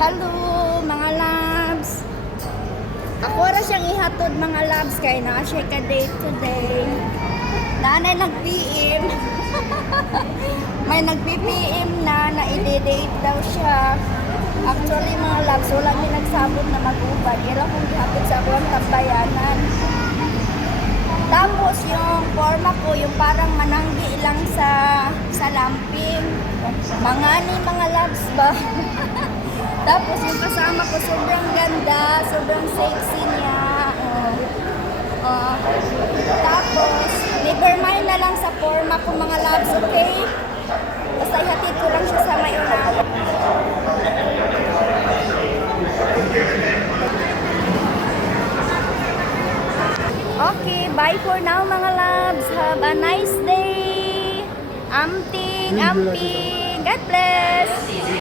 Hello mga loves. Ako ra siyang ihatod mga loves kay na siya ka date today. Nanay nag-PM. May nag-PM na i-date daw siya. Actually mga loves, wala din nagsabot na mag-ubad. Ila kung ihatod sa akong tambayanan. Tapos yung forma ko, yung parang mananggi lang sa lamping. Mga loves ba? Tapos yung kasama ko sobrang ganda, sobrang sexy niya. Tapos, never mind na lang sa forma ko mga loves, okay? Basta ihatid ko lang siya sa may unahan. Okay, bye for now mga loves. Have a nice day. Amping, amping. God bless.